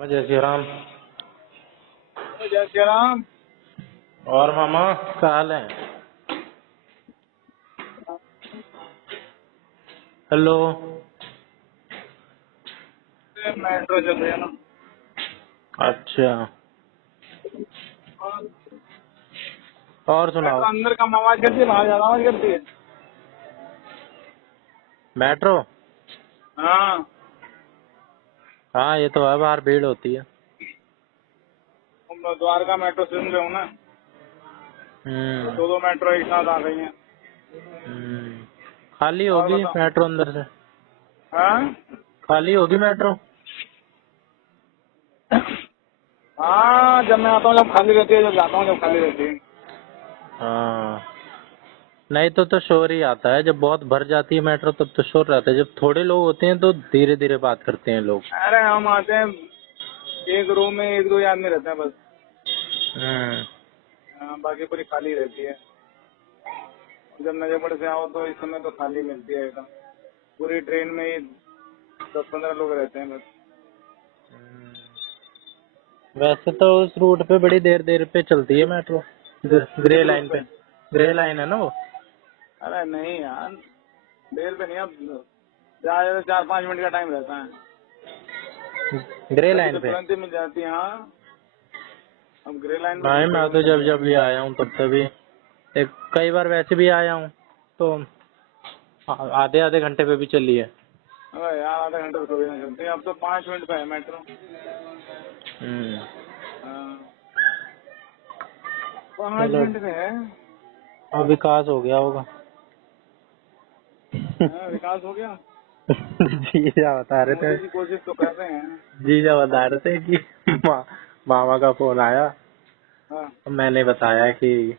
जय श्री राम। जय श्री राम। और मामा क्या हाल है? हेलो। मेट्रो चल रही है ना। अच्छा, और सुनाओ। मेट्रो अंदर कम आवाज करती है, बाहर ज्यादा आवाज करती है। मेट्रो? हाँ, हाँ ये तो है, बाहर भीड़ होती है। तुम द्वारका मेट्रो सुन रहे हो ना? हम्म। दो मेट्रो एक साथ आ गई हैं। खाली और होगी बताओ। मेट्रो अंदर से? हाँ खाली होगी मेट्रो? हाँ, जब मैं आता हूँ जब खाली रहती है, जब जाता हूँ जब खाली रहती है। हाँ, नहीं तो शोर ही आता है। जब बहुत भर जाती है मेट्रो तब तो शोर रहता है। जब थोड़े लोग होते हैं तो धीरे धीरे बात करते हैं लोग। अरे हम आते हैं, एक रूम में एक दो ही आदमी रहते हैं बस। हम्म। हाँ, बाकी पूरी खाली रहती है। जब नजरगढ़ से आओ तो इस समय तो खाली मिलती है एकदम। पूरी ट्रेन में ही 10-15 लोग रहते हैं बस। वैसे तो उस रूट पे बड़ी देर देर पे चलती है मेट्रो। ग्रे किस रूट लाइन पे? पे। ग्रे लाइन है ना वो? अरे नहीं यार, देर पे नहीं, अब ज्यादा 4-5 मिनट का टाइम रहता है। ग्रे अभी लाइन तो पे? तुरंत ही मिल जाती है। हाँ, अब ग्रे लाइन में नहीं, घंटे मैं में तो मिल जब जाएगी। जब भी आया हूँ तब तभी एक कई बार वैसे भी आया हूँ तो आधे आधे घंटे पे भी चली है। अरे यार, आधा घंटे तो थोड़ी ना चलती है, अब तो 5 मिनट का है मेट्रो। हम्म। हाँ, 5 चलो, मिनट का है। अब विकास हो गया होगा। हाँ, विकास हो गया। जीजा बता रहे थे। मोदी जी कोशिश तो कर रहे हैं। जीजा बता रहे थे कि मामा का फोन आया। हाँ तो मैंने बताया कि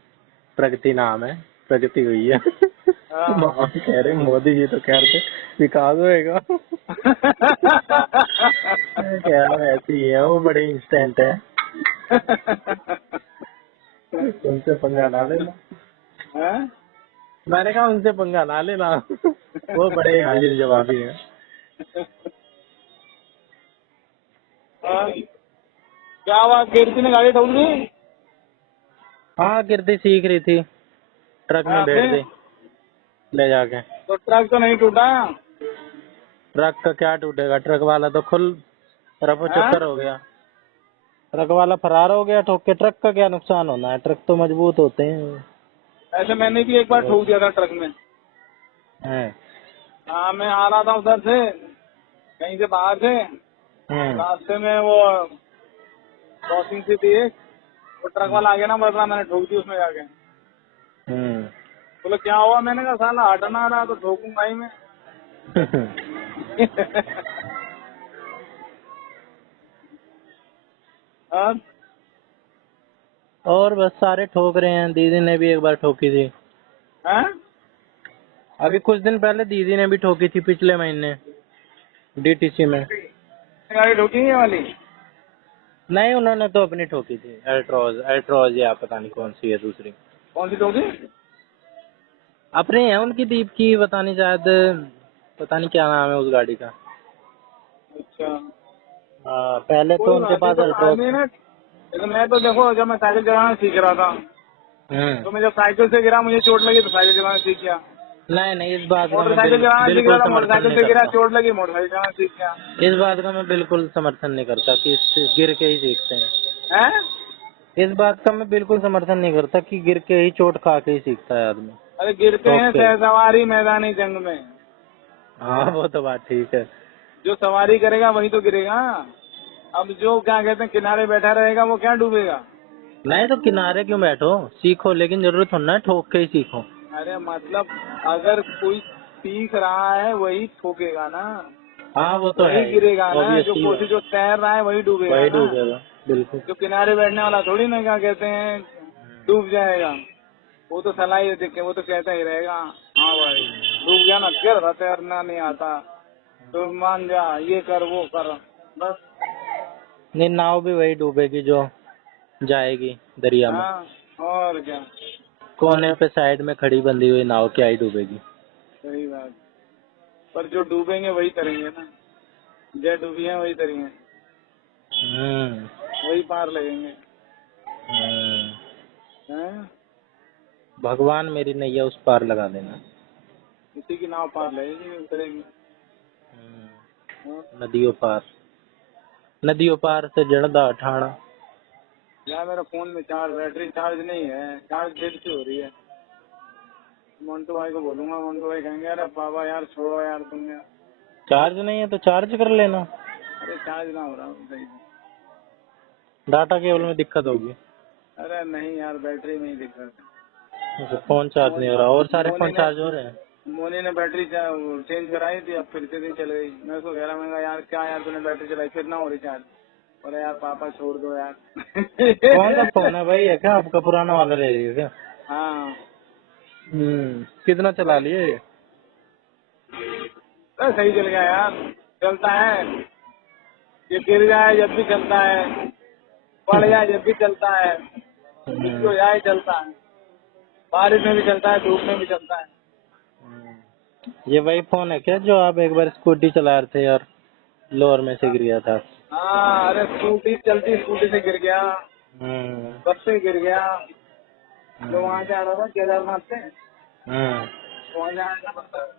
प्रगति नाम है, प्रगति हुई है। तो हाँ। मामा भी कह रहे मोदी जी तो कह रहे थे विकास होएगा। मैं कह रहा हूँ ऐसे ही है, वो बड़े इंस्टेंट है। उनसे पंगा ना लेना। हैं? मैंने कहा उनसे पंगा ना लेना। वो बड़े हाजिर जवाबी हैं। हाँ, क्या हुआ, कीर्ति ने गाड़ी ठोक दी? हाँ, कीर्ति सीख रही थी, ट्रक में हाँ, बैठ फिर गई ले जाके। तो ट्रक तो नहीं टूटा? ट्रक का क्या टूटेगा? ट्रक वाला तो खुल रफू हाँ, चक्कर हो गया। ट्रक वाला फरार हो गया ठोक के। ट्रक का क्या नुकसान होना है? ट्रक तो मजबूत होते हैं। ऐसे मैंने भी एक बार ठोक दिया था ट्रक में। हैं। हाँ, मैं आ रहा था उधर से, कहीं से बाहर से। हम्म। रास्ते में वो क्रॉसिंग सी थी एक, वो ट्रक वाला आ गया ना, बदला मैंने ठोक दी उसमें जाके। हम्म। बोले क्या हुआ? मैंने कहा साला हटना रहा तो ठोकूंगा ही मैं। हाँ? और बस सारे ठोक रहे हैं। दीदी ने भी एक बार ठोकी थी। हाँ? अभी कुछ दिन पहले दीदी ने भी ठोकी थी, पिछले महीने डीटीसी में। गाड़ी ठोकी है ये वाली? नहीं, उन्होंने तो अपनी ठोकी थी, अल्ट्रोज। अल्ट्रोज या पता नहीं कौन सी है दूसरी। कौन सी ठोकी? अपनी है उनकी, दीप की, पता नहीं, शायद पता नहीं क्या नाम है उस गाड़ी का। अच्छा, पहले तो कोई उनके बात नहीं। पास तो अल्ट्रोज आदमी था। ना, लेकिन मैं तो देखो, जब मैं साइकिल चलाना सीख रहा था, हम्म। तो मैं जब साइकिल से गिरा मुझे चोट लगी तो साइकिल चलाना सीख गया। नहीं नहीं, इस बात का मैं मोटरसाइकिल चलाना सीख रहा बिल्कुल था, समर्थन मोटरसाइकिल नहीं से गिरा, करता। चोट लगी, मोटरसाइकिल चलाना सीख गया। इस बात का मैं बिल्कुल समर्थन नहीं करता कि गिर के ही सीखते हैं। हैं? इस बात का मैं बिल्कुल समर्थन नहीं करता कि गिर के ही, चोट खा के ही सीखता है आदमी। अरे गिरते ठोक हैं के। सहसवारी मैदानी जंग में। हाँ, वो तो बात ठीक है। जो सवारी करेगा वही तो गिरेगा। अब जो क्या कहते हैं किनारे बैठा रहेगा वो क्या डूबेगा? नहीं तो किनारे क्यों बैठो, सीखो, लेकिन जरूरत होना है ठोक के ही सीखो। अरे मतलब, अगर कोई सीख रहा है वही ठोकेगा ना, हाँ वो तो वही है ही, गिरेगा ना। जो ऑब्वियसली कोशिश, बात। जो तैर रहा है वही डूबेगा वही ना। डूबेगा, बिल्कुल। जो किनारे बैठने वाला थोड़ी ना क्या कहते हैं डूब जाएगा। वो तो सलाह ही देखे, वो तो कहता ही रहेगा हाँ भाई डूब गया ना, फिर रहा तैरना नहीं आता तो मान जा, ये कर वो कर, बस। नहीं, नाव भी वही डूबेगी जो जाएगी दरिया में। हाँ, और क्या। कोने पे साइड में खड़ी बंधी हुई नाव क्या ही डूबेगी। सही बात। पर जो डूबेंगे वही तरेंगे ना, जय डूबी है वही तरेंगे। वही पार लगेंगे। हम्म। हैं? भगवान मेरी नैया उस पार लगा देना। इसी की नाव पार लगेगी, उतरेगी। हाँ? नदियों पार, नदियों पार से जड़दा ठाणा। यार मेरा फोन में चार्ज, बैटरी चार्ज नहीं है, चार्ज देर से हो रही है। मोन्टू भाई को बोलूंगा, मोन्टू भाई कहेंगे अरे बाबा यार छोड़ो यार तुम यार। चार्ज नहीं है तो चार्ज कर लेना। अरे चार्ज ना हो रहा सही। डाटा केबल में दिक्कत होगी। अरे नहीं यार, बैटरी में ही दिक्कत अच्छा, फोन चार्ज नहीं हो रहा, और सारे फोन चार्ज हो रहे हैं। है। मोनी ने बैटरी चेंज कराई थी, अब फिर से नहीं चल गई। मैं उसको कह रहा, मैं यार क्या यार तूने बैटरी चलाई फिर ना हो रही चार्ज। अरे यार पापा छोड़ दो यार। कौन सा फोन है भाई? है क्या आपका पुराना वाला ले लिया क्या? हाँ। कितना चला लिए ये? तो सही चल गया यार, चलता है। ये गिर जाए जब भी चलता है, पड़ जाए जब भी चलता है, कुछ हो जाए चलता है। बारिश में भी चलता है, धूप में भी चलता है। ये वही फोन है क्या जो आप एक बार स्कूटी चला रहे थे और लोअर में से गिर गया था? हाँ, अरे स्कूटी चलती, स्कूटी से गिर गया, हम्म। बस से गिर गया। जो वहाँ से आ रहा था केदारनाथ से, हम्म। वहाँ से आया था,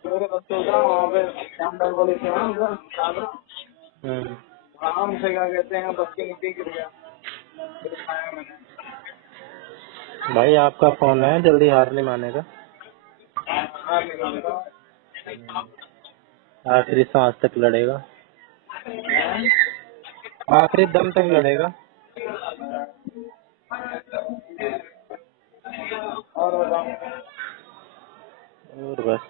मेरे बच्चे उतरा वहाँ पे श्यामलाल कॉलेज से, वहाँ उधर हम्म। आराम से क्या कहते हैं, बस के नीचे गिर गया। फिर उठाया मैंने। भाई आपका फोन है, जल्दी हार नहीं मानेगा। हाँ, निकाल दो। आखिरी सांस तक लड़ेगा, आखिरी दम तक लड़ेगा। और बताओ। और बस।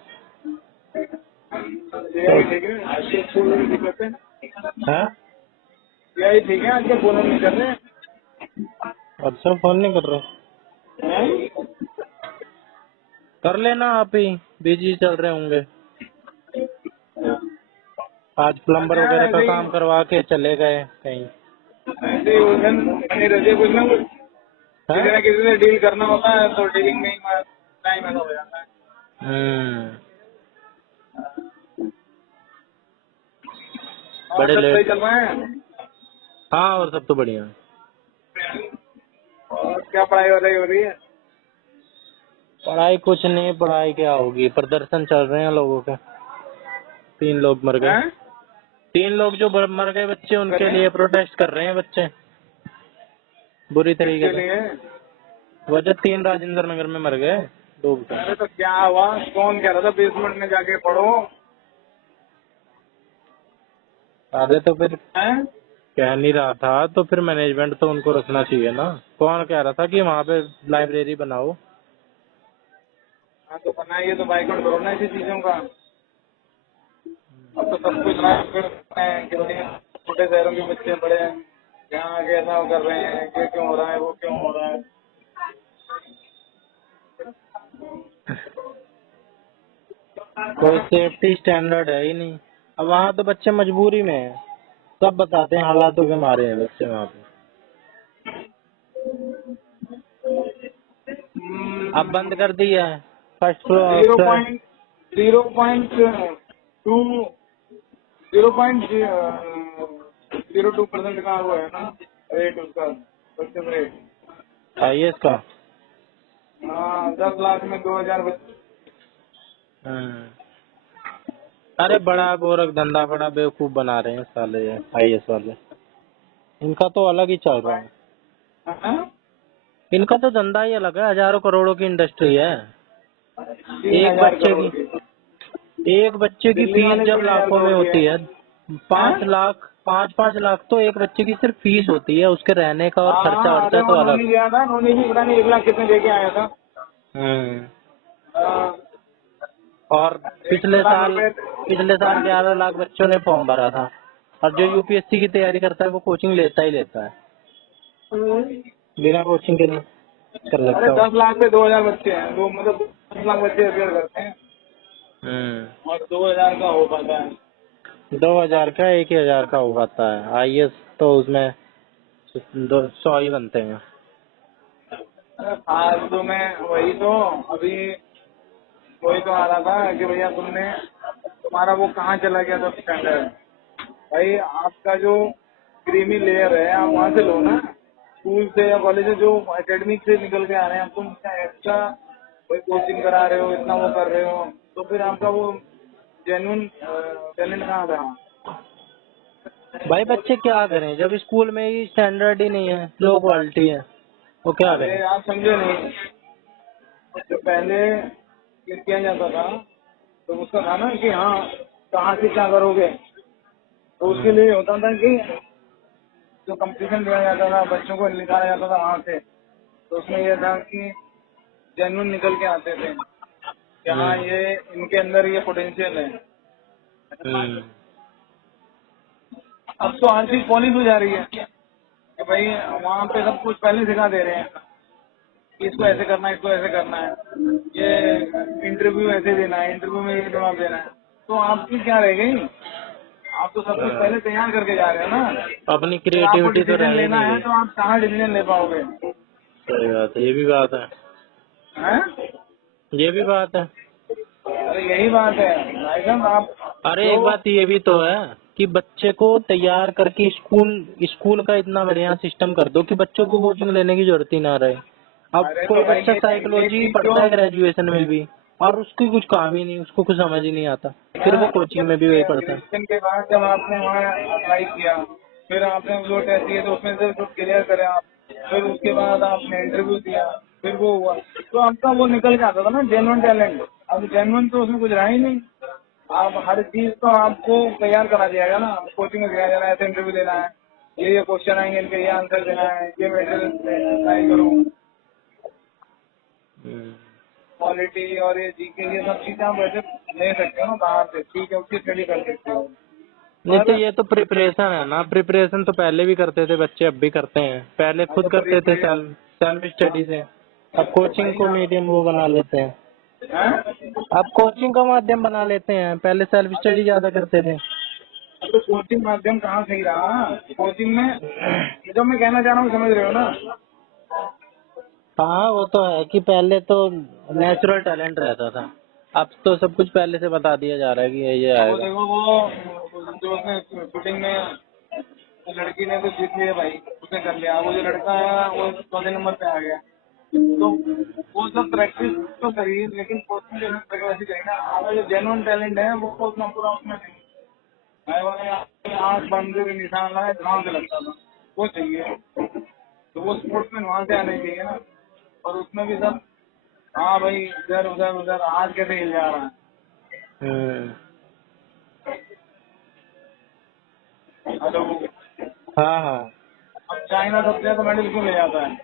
यही ठीक है, आज के स्कूल में दिक्कत है। हाँ, यही ठीक है, आज के फोन नहीं कर रहे। अच्छा फोन नहीं कर रहे? हैं? कर लेना, आप ही बिजी चल रहे होंगे। आज प्लम्बर अच्छा वगैरह का ऐसे काम ही, करवा के चले गए कहीं। ऐसे ही उलझन बनी रहती है, कुछ ना कुछ हाँ? किसी न किसी से डील करना होता है, तो डीलिंग में ही टाइम ऐसा हो जाता है। और बड़े सब सही लेट। चल रहा है? हाँ, और सब तो बढ़िया। और क्या पढ़ाई वढ़ाई हो रही है? पढ़ाई कुछ नहीं, पढ़ाई क्या होगी, प्रदर्शन चल रहे हैं लोगों के। 3 लोग मर गए। हैं? 3 लोग जो मर गए बच्चे, उनके करें? लिए प्रोटेस्ट कर रहे हैं बच्चे बुरी तरीके किसके से। लिए? वजह 3 राजेंद्र नगर में मर गए डूब के। अरे तो क्या हुआ, कौन कह रहा था बेसमेंट में जाके पढ़ो? अरे तो फिर हैं? कह नहीं रहा था तो फिर मैनेजमेंट तो उनको रखना चाहिए ना। कौन कह रहा था कि वहाँ पे लाइब्रेरी बनाओ? हाँ तो बनाइए, तो बाइकआउट करो ना ऐसी चीजों का। अब तो सब कुछ है कि भाई छोटे शहरों के बच्चे बड़े हैं, यहाँ आके ऐसा कर रहे हैं, ये क्यों हो रहा है, वो क्यों हो रहा है। कोई सेफ्टी स्टैंडर्ड है ही नहीं। अब वहाँ तो बच्चे मजबूरी में है, सब बताते हैं, हालातों के मारे हैं बच्चे वहाँ पे। अब बंद कर दिया है first zero floor. Point zero point two 0.02% का वो है ना रेट उसका, सक्सेस रेट। आईएएस का। हाँ, 10 लाख में 2000 बच्चे। हम्म। अरे बड़ा गोरख धंधा, बड़ा बेवकूफ बना रहे हैं साले आईएएस वाले। इनका तो अलग ही चल रहा है। हाँ? इनका तो धंधा ही अलग है, हजारों करोड़ों की इंडस्ट्री है। 3 एक हजार बच्चे करोड़ की की। एक बच्चे की दिल्ली फीस वाले जब 3 हजार लाखों में करोड़ की है। होती है। 5 लाख, 5-5 लाख तो एक बच्चे की सिर्फ फीस होती है, उसके रहने का और खर्चा हाँ, वर्चा अरे तो वो अलग। नोनी गया था, नोनी भी पता नहीं 1 लाख कितने देके आया था। हम्म। हाँ, और 1 पिछले लाख साल रुपए। पिछले साल 11 लाख बच्चों ने फॉर्म भरा था। और जो यूपीएससी की तैयारी करता है वो कोचिंग लेता ही लेता है, बिना कोचिंग के नहीं कर अरे लेता वो। 10 लाख पे 2000 बच्चे हैं, दो मतलब 10 लाख बच्चे अपेयर करते हैं और 2000 का हो पाता है। 2000 का 1000 का हो पाता है। आईएएस तो उसमें 100 ही बनते हैं। अरे फालतू में वही तो, अभी वही तो आ रहा था कि भैया तुम्हारा वो कहाँ चला गया था स्टैंडर्ड। भाई आपका जो क्रीमी लेयर है, आप वहाँ से लो ना, स्कूल से या कॉलेज से जो एकेडमिक से निकल के आ रहे हैं, आप तुम एक्स्ट्रा कोई कोचिंग करा रहे हो, इतना वो कर रहे हो, तो फिर आपका वो जेन्युइन टैलेंट कहाँ रहा? भाई बच्चे क्या करें जब स्कूल में ही स्टैंडर्ड ही नहीं है, लो क्वालिटी है, वो क्या अरे करें। आप समझे नहीं, जो पहले ये किया जाता था तो उसका था ना कि हाँ कहाँ से क्या करोगे, तो उसके लिए होता था कि जो कंपटीशन दिया जाता था, बच्चों को निकाला जाता था वहाँ से, तो उसमें यह था कि जेन्युइन निकल के आते थे कि हाँ हम्म। ये इनके अंदर ये पोटेंशियल है। हम्म। अब तो हर चीज पॉलिश हो जा रही है कि भाई वहाँ पे सब कुछ पहले सिखा दे रहे हैं कि इसको ऐसे करना है, इसको ऐसे करना है, ये इंटरव्यू ऐसे देना है, इंटरव्यू में ये जवाब देना है, तो आपकी क्या रह गई? आप तो सब कुछ हाँ। पहले तैयार करके जा रहे हो ना, अपनी फिर आपको क्रिएटिविटी तो डिसीजन रह ही लेना नहीं है गई। तो आप कहाँ डिसीजन ले पाओगे? सही बात है, ये भी बात है, हैं? ये भी बात है। अरे यही बात है भाई साहब, आप अरे जो एक बात ये भी तो है कि बच्चे को तैयार करके स्कूल स्कूल का इतना बढ़िया सिस्टम कर दो कि बच्चों को कोचिंग लेने की जरूरत ही ना रहे। अब अरे तो कोई भाई बच्चा ये साइकोलॉजी चीज जो पढ़ता है ग्रेजुएशन में भी, और उसकी कुछ काम ही नहीं, उसको कुछ समझ ही नहीं आता, फिर वो कोचिंग में भी वही पढ़ता है। ग्रेजुएशन के बाद जब आपने वहाँ अप्लाई किया, फिर आपने जो टेस्ट दिए तो उसमें से कुछ क्लियर करे आप, फिर उसके बाद आपने इंटरव्यू दिया, फिर वो हुआ, तो आपका वो निकल के आता था ना जेन्युइन टैलेंट। अब जेन्युइन तो उसमें कुछ रहा ही नहीं। आप हर चीज तो आपको तैयार करा दिया जाएगा ना, कोचिंग में दिया जा रहा है, ऐसे इंटरव्यू देना है, ये क्वेश्चन आएंगे, इनके ये आंसर देना है, ये मेटेरियल अप्लाई करो, हम्म। क्वालिटी और ये जीके, ये सब चीजें आप वैसे ले सकते हो ना बाहर से, ठीक है, उसकी स्टडी कर सकते हो। नहीं तो पर ये तो प्रिपरेशन है ना, प्रिपरेशन तो पहले भी करते थे बच्चे, अब भी करते हैं, पहले खुद अगर करते थे सेल्फ सेल्फ स्टडी से, अब कोचिंग वही को ना मीडियम वो बना लेते हैं। है, अब कोचिंग का माध्यम बना लेते हैं, पहले सेल्फ स्टडी ज्यादा करते थे। तो कोचिंग माध्यम कहाँ सही रहा? कोचिंग में जो मैं कहना चाह रहा हूँ समझ रहे हो ना? हाँ वो तो है कि पहले तो नेचुरल टैलेंट रहता था, अब तो सब कुछ पहले से बता दिया जा रहा है कि ये अब वो आएगा। देखो, वो जो उसने शूटिंग में लड़की ने तो जीत लिया भाई, उसने कर लिया, वो जो लड़का है वो चौथे नंबर पे आ गया, तो वो सब प्रैक्टिस तो सही है, लेकिन कोचिंग जो है वैसे चाहिए ना, हमारा जो जेन्युइन टैलेंट है वो उतना पूरा उसमें नहीं है, वो आँख बंद करके निशान लगाए ध्यान से लगता था, वो चाहिए, तो वो स्पोर्ट्स में वहाँ से आने चाहिए ना। और उसमें भी सब हाँ भाई इधर उधर उधर हाथ कैसे हिल जा रहा हम्म। है। हेलो, हाँ हाँ। अब चाइना सबसे ज्यादा मेडल क्यों ले जाता है?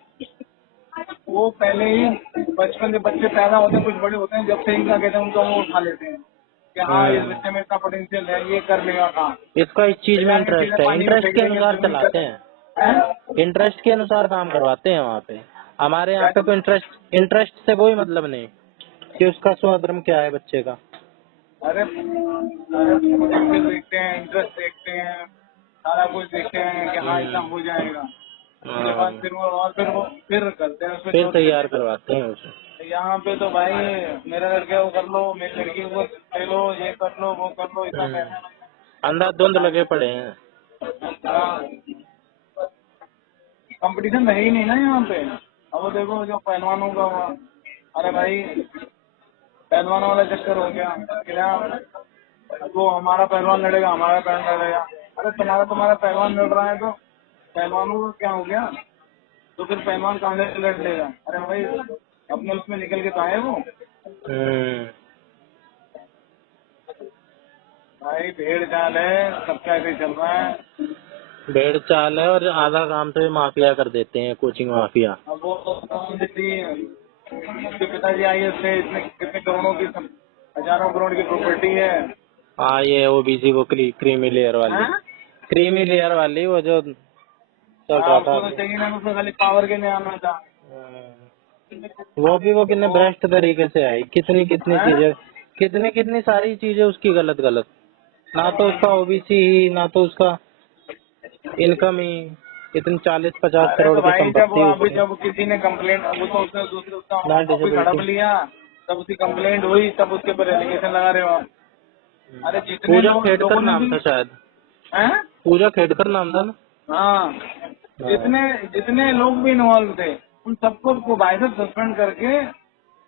वो पहले ही बचपन से बच्चे पैदा होते हैं, कुछ बड़े होते हैं, जब से इनका कहते हैं उनको वो उठा लेते हैं कि हाँ इस हम्म। बच्चे में इतना पोटेंशियल है, ये कर लेगा काम, इसका इस चीज में ले जाएंगे सीधे इंटरेस्ट है, पानी में इंटरेस्ट फेंक के देंगे, अनुसार स्विमिंग चलाते कर हैं, हैं? इंटरेस्ट के अनुसार काम करवाते हैं वहाँ पे। हमारे यहाँ पे तो इंटरेस्ट इंटरेस्ट से कोई मतलब नहीं कि उसका स्वधर्म क्या है बच्चे का। अरे पोटेंशियल देखते हैं, इंटरेस्ट देखते हैं, सारा कुछ देखते हैं कि हाँ इतना हम्म। हो जाएगा, उसके बाद हाँ, फिर वो और फिर वो फिर करते हैं उसमें फिर जोर देते तैयार हैं। करवाते हैं उसे। यहाँ पे तो भाई मेरा लड़का वो कर लो, मेरी लड़की को ले लो, ये कर लो, वो कर लो, इतना हम्म। पैसा अंधाधुंध लगे पड़े हैं। लगता। कंपटीशन है ही नहीं ना यहाँ पे। अब वो देखो जो पहलवानों का हुआ, अरे भाई पहलवानों वाला चक्कर हो गया कि यार वो हमारा पहलवान लड़ेगा, हमारा पहलवान लड़ेगा, अरे तुम्हारा तुम्हारा पहलवान लड़ रहा है तो पहलवानों का क्या हो गया? तो फिर पहलवान कहाँ से लड़ लेगा? अरे भाई अपने उसमें निकल के तो आए वो। हम्म। भाई भेड़ चाल है, सबका ऐसे ही चल रहा है। भेड़ चाल है, और आधा काम तो ये माफिया कर देते हैं, कोचिंग माफिया। अब वो जितनी उसके पिताजी आई है उससे इतने कितने करोड़ों की, हजारों करोड़ की प्रॉपर्टी है। हाँ ये ओबीसी वो क्रीमी लेयर वाली, हैं? क्रीमी लेयर वाली वो जो चल हाँ रहा था उसको तो अभी। चाहिए ना, उसको खाली पावर के लिए आना था। वो भी वो कितने वो भ्रष्ट तरीके से आई, कितनी कितनी हैं? चीजें, कितनी कितनी सारी चीजें उसकी गलत गलत, ना तो उसका ओबीसी ही, ना तो उसका इनकम ही, इतनी 40-50 अरे करोड़ तो की भाई जब संपत्ति अभी उसकी। जब किसी ने कंप्लेंट, वो तो उसने दूसरे उसका ना ऑफिस हड़प डिसेबिलिटी। लिया, तब उसकी कंप्लेंट हुई, तब उसके ऊपर एलिगेशन लगा रहे हो आप। अरे जितने पूजा लोगों खेड़कर ने नाम भी था शायद, हैं, पूजा खेड़कर नाम था ना। हाँ, जितने जितने लोग भी इन्वॉल्व थे उन सबको बाइसेप सस्पेंड करके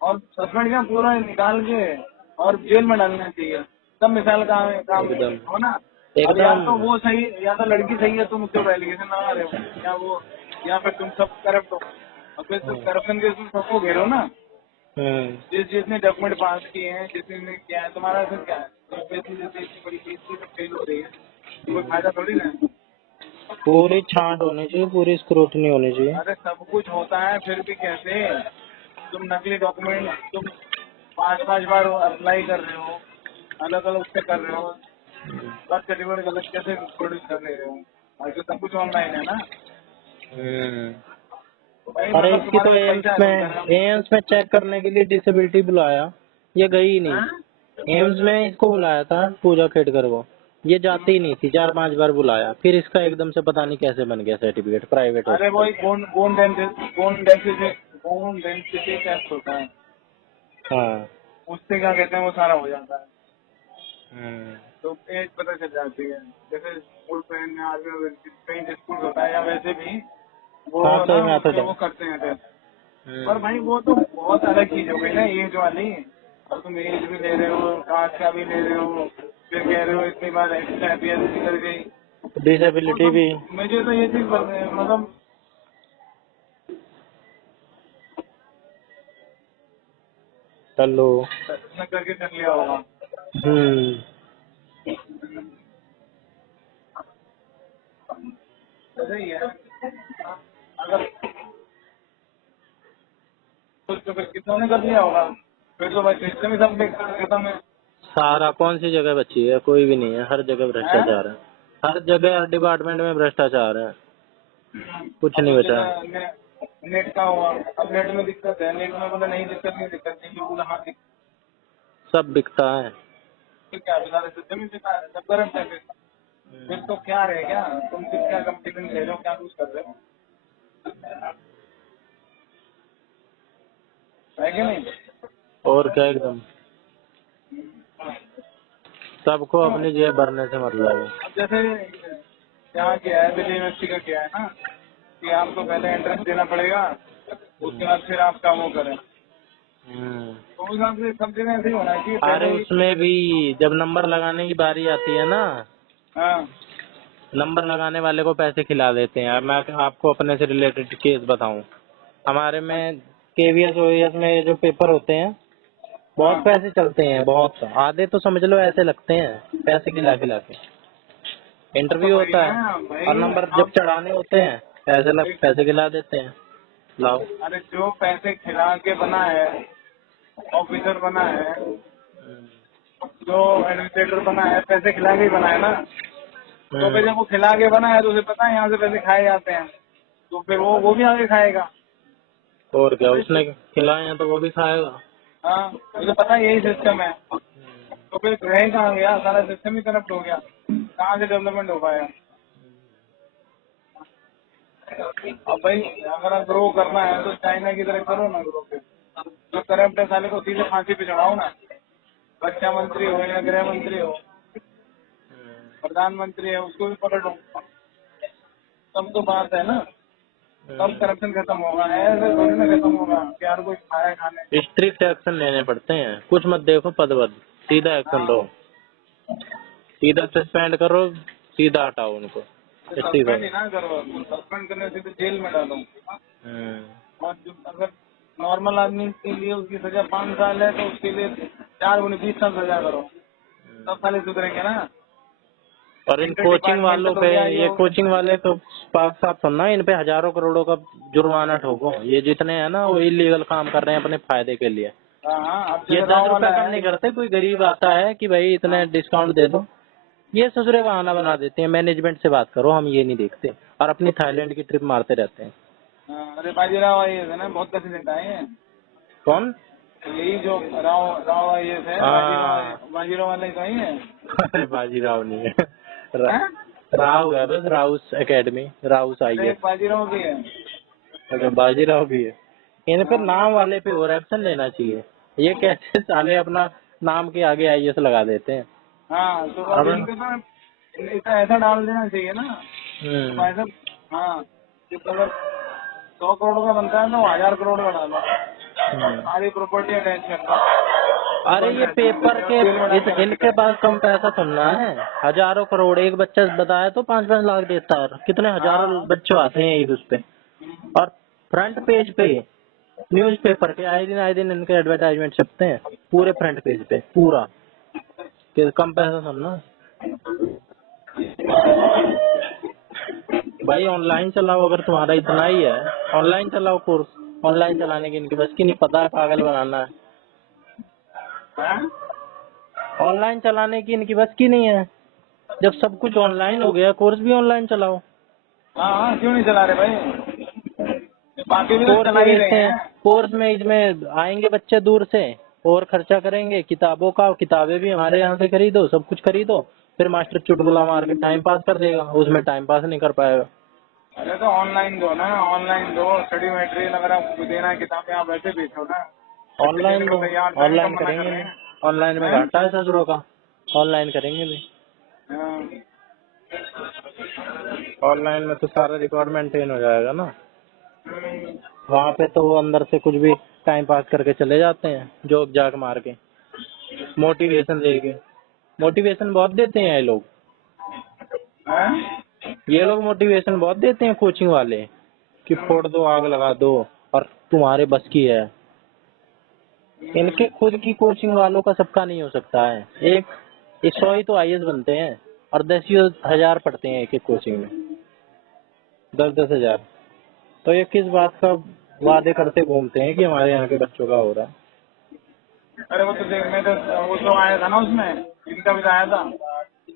और सस्पेंड का पूरा निकाल के और जेल में डालना चाहिए, तब मिसाल काम एकदम हो ना। अब या एकदम। तो वो सही, या तो लड़की सही है, तुम उसके ऊपर एलिगेशन लगा रहे हो, या वो, या फिर तुम सब करप्ट हो, और फिर तुम करप्शन के उसमें सबको घेरो ना। जिसने डॉक्यूमेंट पास किए हैं, जिसने क्या है, तुम्हारा फिर क्या है, इतनी बड़ी चीज फेल हो रही है, कोई फायदा थोड़ी ना है। पूरी छांट होनी चाहिए, पूरी स्क्रूटनी होनी चाहिए। अरे सब कुछ होता है, फिर भी कैसे तुम नकली डॉक्यूमेंट तुम 5 बार अप्लाई कर रहे हो, अलग अलग उससे कर रहे हो, बर्थ सर्टिफिकेट गलत कैसे प्रोड्यूस कर रहे हो, बाकी सब कुछ ऑनलाइन है ना। तो भाई अरे मतलब इसकी तुम्हारे तो पास पैसा है, तुम कर रहे एम्स में चेक करने के लिए डिसेबिलिटी बुलाया, ये गई ही हो। नहीं। एम्स में इसको बुलाया था पूजा खेड़कर को, ये जाती ही नहीं थी, 4-5 बार बुलाया, फिर इसका एकदम से पता नहीं कैसे बन गया सर्टिफिकेट प्राइवेट अरे हॉस्पिटल। वही बोन डेंसिटी टेस्ट होता है, हाँ। उससे क्या कहते हैं वो सारा हो जाता है, हम्म। तो एज पता चल जाती है। जैसे स्कूल पेन में आगे कहीं स्कूल होता है, या वैसे भी वो हाँ ना सही मेथड उसके है। वो करते हैं टेस्ट। पर भाई वो तो बहुत अलग चीज हो गई ना, एज वाली। अब तुम एज भी ले रहे हो, कास्ट का भी ले रहे हो, फिर कह रहे हो इतनी बार एक्स्ट्रा अपीयरेंस कर गई, वो डिसेबिलिटी सब। भी। मुझे तो ये चीज मतलब चलो। इसने करके कर लिया होगा। हम्म। सही है, अगर कुछ तो फिर कितनों ने कर लिया होगा, फिर तो भाई सिस्टम ही सब बेकार खत्म है। सारा कौन सी जगह बची है? कोई भी नहीं है, हर जगह हैं? भ्रष्टाचार है। हर जगह, हर डिपार्टमेंट में भ्रष्टाचार है, कुछ अब नहीं बचा है। जैसा नेट का हुआ, अब नेट में दिक्कत है, नेट में मतलब नहीं दिक्कत नहीं, बोला हाँ दिक्कत। सब बिकता है। फिर क्या सारे सिस्टम ही बेकार है, सब करंट है। फिर तो क्या रह गया, तुम फिर क्या कंपटीशन ले रहे हो, क्या कुछ कर रहे हो, है कि नहीं। और क्या, एकदम सबको तो अपनी जेब भरने से मतलब है। अब जैसे यहाँ क्या है, दिल्ली यूनिवर्सिटी का क्या है ना, कि आपको पहले एंट्रेंस देना पड़ेगा, उसके बाद फिर आपका वो करें, हम्म। तो उस हिसाब से सब जगह ऐसे ही होना चाहिए अरे पहले ही। उसमें भी जब नंबर लगाने की बारी आती है ना, हाँ नंबर लगाने वाले को पैसे खिला देते हैं। अब मैं आपको अपने से रिलेटेड केस बताऊं, हमारे में केवीएस ओवीएस में जो पेपर होते हैं, बहुत हाँ, पैसे चलते हैं, बहुत आधे तो समझ लो ऐसे लगते हैं पैसे खिला खिला के। तो इंटरव्यू वही होता है ना और भाई। नंबर जब आप चढ़ाने होते हैं पैसे खिला देते हैं, लाओ। अरे जो पैसे खिला के बना है, ऑफिसर बना है, जो एडमिनिस्ट्रेटर बना है, पैसे खिला के ही बना है ना। तो फिर जब वो खिला के बना है तो उसे पता है यहाँ से पैसे खाए जाते हैं, तो फिर वो भी आगे खाएगा। और क्या, उसने खिलाए हैं तो वो भी खाएगा। हाँ, मुझे पता है यही सिस्टम है, तो फिर रह कहाँ गया, सारा सिस्टम ही करप्ट हो गया, कहाँ से डेवलपमेंट हो पाया। अब भाई अगर आप ग्रो करना है तो चाइना की तरह करो ना ग्रो, फिर जो करप्ट है साले को सीधे फांसी पे चढ़ाओ ना, रक्षा मंत्री हो या गृह मंत्री हो, प्रधानमंत्री है, उसको भी पकड़ो, तब तो बात है ना, तब करप्शन खत्म होगा। ऐसे थोड़ी ना खत्म होगा कि हर कोई खाया खाने। स्ट्रिक्ट एक्शन लेने पड़ते हैं, कुछ मत देखो पद वद, सीधा एक्शन लो, हाँ, सीधा सस्पेंड करो, सीधा हटाओ उनको, इस्तीफा सस्पेंड ही दो। ना करो, सस्पेंड करने से तो जेल में डालो। और जो अगर नॉर्मल आदमी के लिए उसकी सजा 5 साल है, तो उसके लिए 4 गुनी 20 साल सजा करो, तब साले सुधरेंगे ना। और इन इंटर कोचिंग वालों डिपार्टमेंटल हो पे, गया ये ये। कोचिंग वाले तो पाक साफ सुनना, इन पे हजारों करोड़ों का जुर्माना ठोको। ये जितने हैं ना वो इलीगल काम कर रहे हैं अपने फायदे के लिए। हाँ हाँ, अब ये जैसे 10 राव रुपए वाला कम नहीं है। करते, कोई गरीब आता है कि भाई इतने हाँ डिस्काउंट दे दो, ये ससुरे बहाना बना देते हैं, मैनेजमेंट से बात करो, हम ये नहीं देखते, और अपनी थाईलैंड की ट्रिप मारते रहते हैं। हाँ, अरे बाजीराव आई है ना, बहुत पैसे देता है ये। कौन? यही जो राव राव आई है, हाँ। बाजीराव वाले का ही है। अरे बाजीराव नहीं है, रा, हैं? राव है बस, राउस एकेडमी, राउस अरे आईएएस। बाजीराव की है। अगर बाजीराव भी है, इन पर नाम वाले पे और एक्शन लेना चाहिए। ये कैसे साले अपना नाम के आगे आईएएस लगा देते हैं। हाँ, तो अब अब इनके ना, इनका ऐसा डाल देना चाहिए ना तो ऐसा, हाँ, कि अगर 100 करोड़ का बनता है तो 1000 करोड़ का डालो, सारी प्रॉपर्टी अटैच कर दो। अरे ये पेपर के इनके पास कम पैसा थोड़ा है, हजारों करोड़। एक बच्चा बताया तो 5-5 लाख देता है, कितने हजारों बच्चे आते हैं एक उस पे। और फ्रंट पेज पे न्यूज पेपर के आए दिन इनके एडवर्टाइजमेंट छपते हैं, पूरे फ्रंट पेज पे पूरा, कि कम पैसा थोड़ा। भाई ऑनलाइन चलाओ, अगर तुम्हारा इतना ही है ऑनलाइन चलाओ कोर्स। ऑनलाइन चलाने की इनकी बस की नहीं, पता है पागल बनाना है। ऑनलाइन चलाने की इनकी बस की नहीं है। जब सब कुछ ऑनलाइन हो गया, कोर्स भी ऑनलाइन चलाओ। हाँ हाँ, क्यों नहीं चला रहे भाई, बाकी भी तो कोर्स चला ये ही रहे देखते हैं, हैं। कोर्स में इसमें आएंगे बच्चे दूर से और खर्चा करेंगे किताबों का, किताबें भी हमारे यहाँ से खरीदो, सब कुछ खरीदो, फिर मास्टर चुटकुला मार के टाइम पास कर देगा, उसमें टाइम पास नहीं कर पाएगा। अरे तो ऑनलाइन दो ना, ऑनलाइन दो, स्टडी मटेरियल अगर आपको देना है किताबें आप वैसे बेचो ना, बच्चे ऑनलाइन लेने को दो, तैयार तो है, कब ऑनलाइन मना कर करेंगे रहे भी, हैं। ऑनलाइन में हैं? घाटा है ससुरों का, ऑनलाइन करेंगे भी। हाँ। ऑनलाइन में तो सारा रिकॉर्ड मेंटेन हो जाएगा ना, हम्म। वहाँ पे तो वो अंदर से कुछ भी टाइम पास करके चले जाते हैं, जोक जाक मार के, मोटिवेशन देके। मोटिवेशन बहुत देते हैं ये लोग, हैं? ये लोग मोटिवेशन बहुत देते हैं कोचिंग वाले, कि फोड़ दो, आग लगा दो, और तुम्हारे बस की है। इनके खुद की कोचिंग वालों का सबका नहीं हो सकता है। एक 100 ही तो आईएएस बनते हैं, और 10,000 पढ़ते हैं एक एक कोचिंग में, 10-10 हजार। तो ये किस बात का वादे करते घूमते हैं कि हमारे यहाँ के बच्चों का हो रहा है। अरे वो तो देख, मैं तो वो जो आया था ना उसमें, इनका भी तो आया था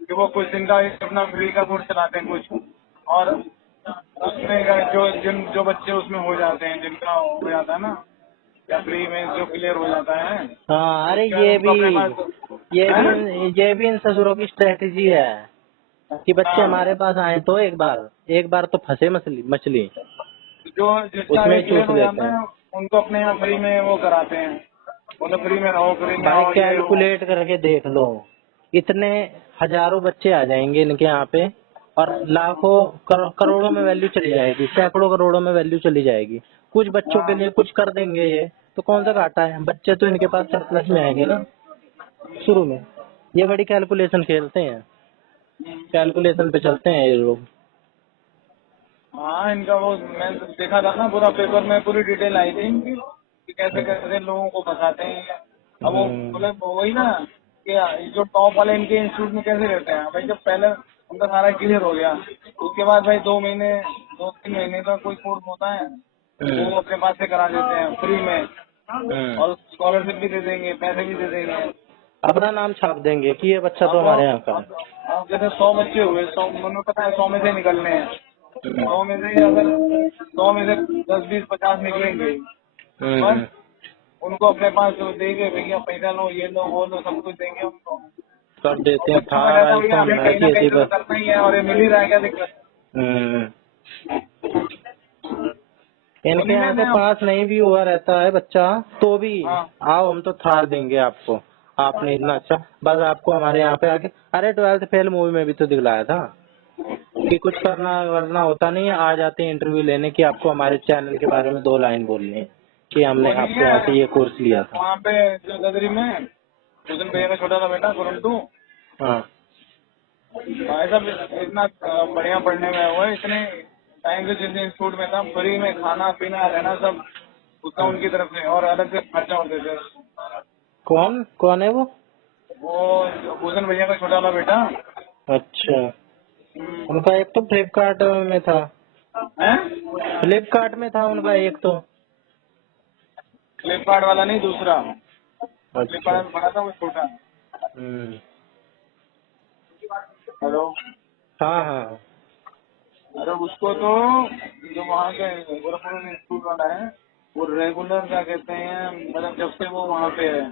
कि वो कुछ दिन का अपना फ्री का कोर्स चलाते हैं कुछ, और उसमें जो बच्चे उसमें हो जाते हैं, जिनका हो जाता है ना, या फ्री में जो क्लियर हो जाता है, हाँ, अरे उसके बाद उनको अपने पास। हैं? ये भी इन ससुरों की स्ट्रेटेजी है कि बच्चे हाँ, हमारे पास आए तो एक बार तो फंसे मछली मछली, जो जिसका उसमें ये ही क्लियर चूक हो लेते जाता हैं। है उनको अपने यहाँ फ्री में वो कराते हैं, बोलो फ्री में रहो, फ्री में भाई आओ, ये वो। कैलकुलेट करके देख लो, इतने हजारों बच्चे आ जाएंगे इनके यहाँ पे, और लाखों करोड़ों में वैल्यू चली जाएगी, सैकड़ों करोड़ों में वैल्यू चली जाएगी। कुछ बच्चों के हाँ। लिए कुछ कर देंगे ये, तो कौन सा घाटा है, बच्चे तो इनके पास सरप्लस में आएंगे ना शुरू में। ये बड़ी कैलकुलेशन खेलते हैं, कैलकुलेशन पे चलते हैं ये लोग। हाँ, इनका वो मैं देखा था ना, पूरा पेपर में पूरी डिटेल आई थी इनकी कि कैसे कैसे लोगों को फंसाते हैं। अब वो हम्म, बोले वही ना कि ये जो टॉप वाले इनके इंस्टीट्यूट में कैसे रहते हैं भाई, जब पहले उनका सारा क्लियर हो गया, उसके बाद भाई 2 महीने 2-3 महीने का कोई कोर्स होता है, वो हम्म, अपने पास से करा देते हैं फ्री में, हम्म। और स्कॉलरशिप भी दे देंगे, पैसे भी दे देंगे। अपना नाम छाप देंगे कि ये बच्चा तो अब हमारे यहाँ का अब जैसे 100 बच्चे हुए, 100 उन्हें पता है 100 में से निकलने हैं, है। 100 में से अगर 100 में से 10-20-50 निकलेंगे, बस हम्म, उनको अपने पास जो देंगे, भैया पैसा लो, ये लो, वो लो, सब कुछ देंगे उनको। कर और देते हैं, बच्चों का थार रहता भैया आईफोन हमें कहीं ना ऐसी कहीं ऐसी से तो बस। करना ही है, और ये मिल ही रहा है, क्या दिक्कत। हम्म, वो इनके नहीं यहाँ लेते से हम। पास नहीं भी हुआ रहता है बच्चा तो भी, हाँ। आओ हम तो थार देंगे आपको, आपने इतना अच्छा, बस आपको हमारे यहाँ पे आके। अरे 12th फेल मूवी में भी तो दिखलाया था कि कुछ करना वरना होता नहीं है, आ जाते हैं इंटरव्यू लेने की, आपको हमारे चैनल के बारे में 2 लाइन बोलनी है कि वो हमने नहीं आपके यहाँ है से ये कोर्स लिया था। वहाँ पे जो गदरी में, उस दिन भैया का छोटा सा बेटा गुरंटू, हाँ, भाई साहब इतना बढ़िया पढ़ने में हुआ है, इतने टाइम से जिस इंस्टीट्यूट में था, फ्री में खाना पीना रहना सब उसका हाँ। उनकी तरफ से, और अलग से खर्चा होते थे। कौन कौन है वो? वो भूषण भैया का छोटा वाला बेटा। अच्छा, उनका एक तो फ्लिपकार्ट में था, है, फ्लिपकार्ट में था उनका एक तो। फ्लिपकार्ट वाला नहीं, दूसरा अच्छा। फ्लिपकार्ट में बड़ा था, वो छोटा। हम्म। हेलो। हाँ हाँ। अरे उसको तो जो वहाँ के गोरखपुर में इंस्टीट्यूट वाला है, वो रेगुलर क्या कहते हैं, मतलब जब से वो वहाँ पे है,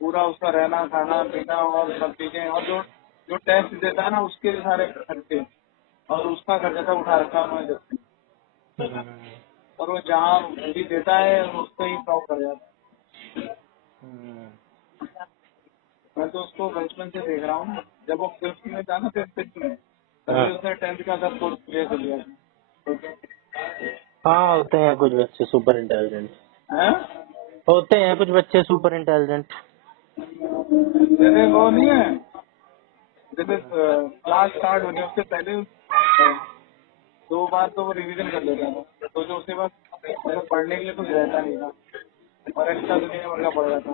पूरा उसका रहना खाना पीना और सब चीजें, और जो जो टैक्स देता है ना उसके सारे खर्चे, और उसका खर्चा सब उठा रखा है उन्होंने जब से। हम्म, और वो जहाँ भी देता है उसको ही प्राउड कर जाता हम्म, है। मैं तो उसको बचपन से देख रहा हूँ ना, जब वो फिफ्थ में था ना, फिफ्थ में हाँ। तभी उसने 10th का सब कोर्स क्लियर कर लिया। हाँ, होते हैं कुछ बच्चे सुपर इंटेलिजेंट, हैं? होते हैं कुछ बच्चे सुपर इंटेलिजेंट। जैसे वो नहीं है, जैसे क्लास स्टार्ट होने उससे पहले 2 बार तो वो रिवीजन कर लेता था, तो जो उसके पास मतलब पढ़ने के लिए कुछ रहता नहीं था और एक्स्ट्रा दुनिया भर का पड़ जाता।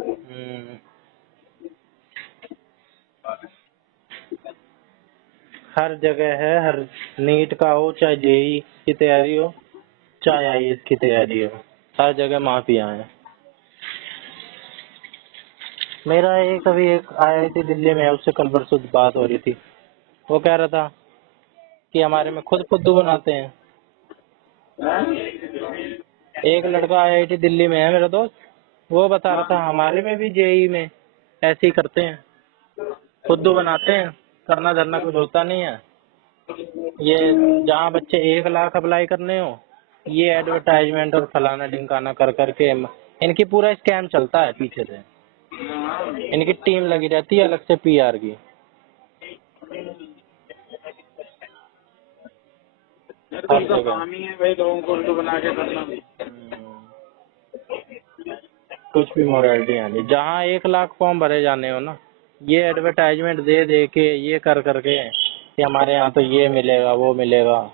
हम्म, हर जगह है, हर नीट का हो चाहे जेई की तैयारी हो चाहे आईएएस की तैयारी हो, हर जगह माफिया है। मेरा एक अभी एक आईआईटी दिल्ली में है, उससे कल परसों बात हो रही थी। वो कह रहा था कि हमारे में खुद फुद्दू बनाते हैं। एक लड़का आईआईटी दिल्ली में है मेरा दोस्त, वो बता रहा था हमारे में भी जेई में ऐसे ही करते हैं, फुद्दू बनाते हैं, करना धरना कुछ होता नहीं है। ये जहाँ बच्चे 1 लाख अप्लाई करने हो, ये एडवर्टाइजमेंट और फलाना ढिमकाना कर करके इनकी पूरा स्कैम चलता है पीछे से। इनकी टीम लगी रहती है अलग से पीआर की। तो हर उनका जगह काम ही है भाई लोगों को उल्लू बना के करना। कुछ भी मोरालिटी आनी, जहाँ 1 लाख फॉर्म भरे जाने हो ना, ये एडवर्टाइजमेंट दे दे के ये कर करके कि हमारे यहाँ तो ये मिलेगा वो मिलेगा,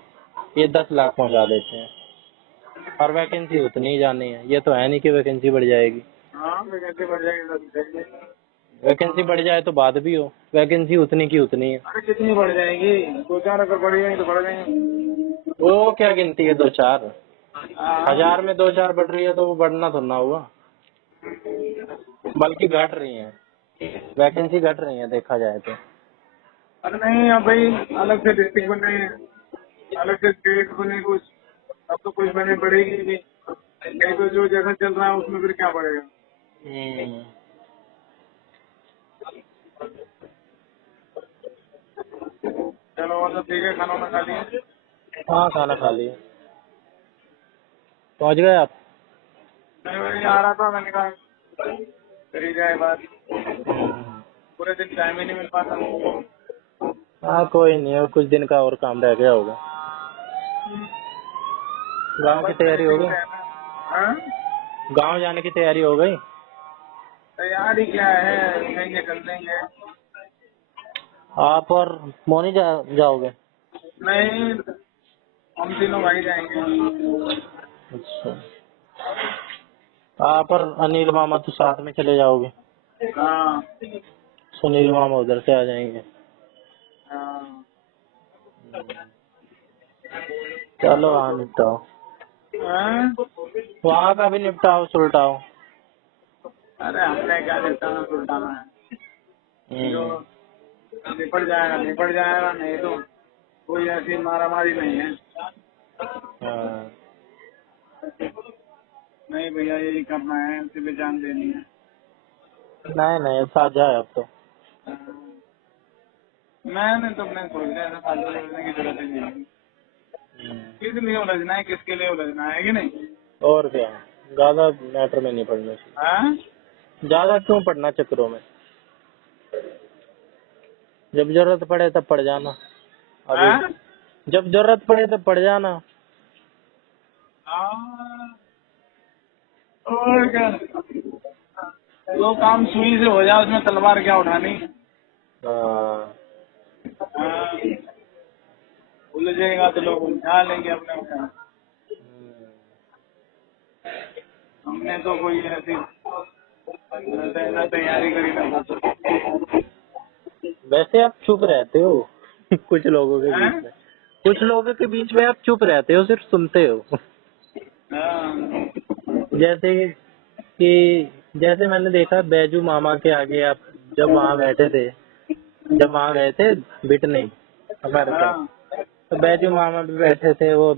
ये 10 लाख पहुँचा देते हैं। और वैकेंसी उतनी ही जानी है, ये तो है नहीं कि वैकेंसी बढ़ जाएगी। हाँ वैकेंसी बढ़ जाएगी। वैकेंसी बढ़ जाए तो बात भी हो, वैकेंसी उतनी की उतनी है। अरे कितनी बढ़ जाएगी, 2-4 अगर बढ़ जाएंगी तो बढ़ जाएंगे। वो क्या गिनती है 2-4, हाँ। 1000 में 2-4 बढ़ रही है तो वो बढ़ना तो ना हुआ, बल्कि घट रही है, वैकेंसी घट रही है देखा जाए तो। अरे नहीं, अब भाई अलग से डिस्ट्रिक्ट बने, अलग से स्टेट बने कुछ, अब तो कुछ बने बढ़ेगी नहीं, नहीं तो जो जगह चल रहा है उसमें फिर क्या बढ़ेगा। चलो और सब ठीक है, खाना वाना खा लिया? हाँ, खाना खा लिया। पहुँच गए आप? नहीं भाई आ रहा था, मैंने कहा करी जाए बात, पूरे दिन टाइम ही नहीं मिल पाता। हाँ कोई नहीं, और कुछ दिन का और काम रह गया होगा। गांव की बस तैयारी हो गई? हाँ? गांव जाने की तैयारी हो गई? तैयारी क्या है, कहीं निकल देंगे। आप और मोनी जाओगे? नहीं, हम तीनों भाई जाएंगे। अच्छा, आप और अनिल मामा तो साथ में चले जाओगे, हाँ सुनील मामा उधर से आ जाएंगे। हाँ। चलो हाँ, निपटाओ हाँ? वहाँ का भी, निपटाओ सुलटाओ। अरे हमने क्या निपटाना सुलटाना है, जो निपट जाएगा, नहीं तो कोई ऐसी मारामारी नहीं है। हाँ। नहीं भैया यही करना है, इसी पे जान देनी है। नहीं नहीं, साझा है अब तो। मैंने तो अपने सोच लिया था, फालतू उलझने की जरूरत ही नहीं है। किस लिए उलझना है, किसके लिए उलझना है कि नहीं? और क्या, ज्यादा मैटर में नहीं पड़ना चाहिए। हाँ? ज्यादा क्यों पढ़ना चक्रों में, जब जरूरत पड़े तब पड़ जाना। अभी हाँ? जब जरूरत पड़े तब पड़ जाना। हाँ। और क्या, जो काम सुई से हो जाए उसमें तलवार क्या उठानी। हाँ। हाँ। उलझेगा तो लोग उलझा लेंगे अपने अपने। हमने तो कोई ऐसी न तैयारी करी ना कुछ। वैसे आप चुप रहते हो कुछ लोगों के हैं? बीच में, कुछ लोगों के बीच में आप चुप रहते हो, सिर्फ सुनते हो। हाँ। जैसे कि जैसे मैंने देखा बैजू मामा के आगे आप जब वहाँ बैठे थे, जब वहाँ गए थे बिटने अमेरिका, हाँ। तो बैजू मामा भी बैठे थे, वो